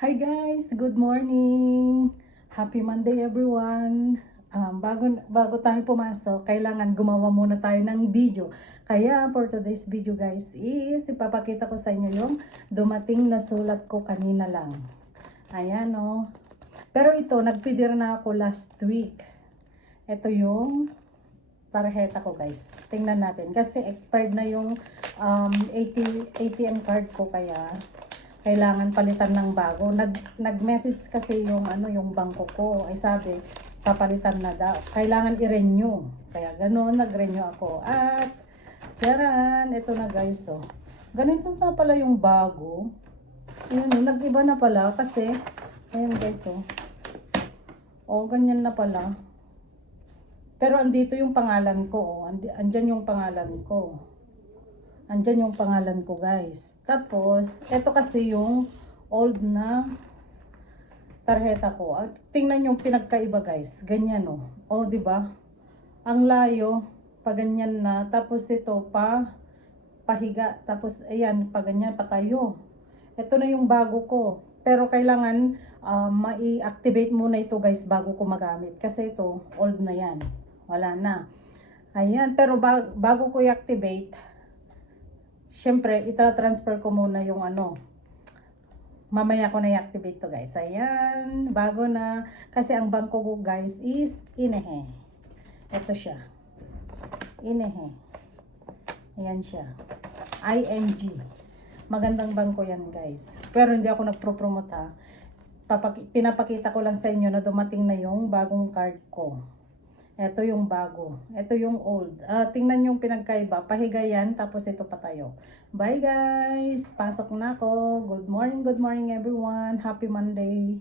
Hi guys, good morning. Happy Monday everyone. Bago tayo pumasok, kailangan gumawa muna tayo ng video. Kaya for today's video guys is ipapakita ko sa inyo yung dumating na sulat ko kanina lang. Ayan o. Pero ito, nagpidir na ako last week. Ito yung tarjeta ko guys. Tingnan natin. Kasi expired na yung ATM card ko kaya kailangan palitan ng bago. Nag-message kasi yung bangko ko. Ay sabi, papalitan na daw. Kailangan i-renew. Kaya ganoon, nag-renew ako. At, yaran, ito na guys, oh. Ganito na pala yung bago. Yun, nag-iba na pala kasi, ayan guys, oh. Oh, ganyan na pala. Pero andito yung pangalan ko, oh. Andyan yung pangalan ko. Andyan yung pangalan ko guys. Tapos, ito kasi yung old na tarjeta ko. At tingnan yung pinagkaiba guys. Ganyan oh. Oh, di ba? Ang layo, pa ganyan na. Tapos ito pahiga. Tapos ayan, pa ganyan, patayo. Ito na yung bago ko. Pero kailangan mai-activate muna ito guys bago ko magamit. Kasi ito, old na yan. Wala na. Ayan, pero bago ko i-activate, syempre, itra-transfer ko muna yung mamaya ko na i-activate to guys. Ayan, bago na. Kasi ang bangko ko guys is Inehe. Ito siya. Inehe. Ayan siya. ING. Magandang bangko yan guys. Pero hindi ako nagpro-promote ha. Pinapakita ko lang sa inyo na dumating na yung bagong card ko. Ito yung bago. Ito yung old. Tingnan yung pinagkaiba. Pahiga yan, tapos ito patayo. Bye guys! Pasok na ako. Good morning everyone. Happy Monday.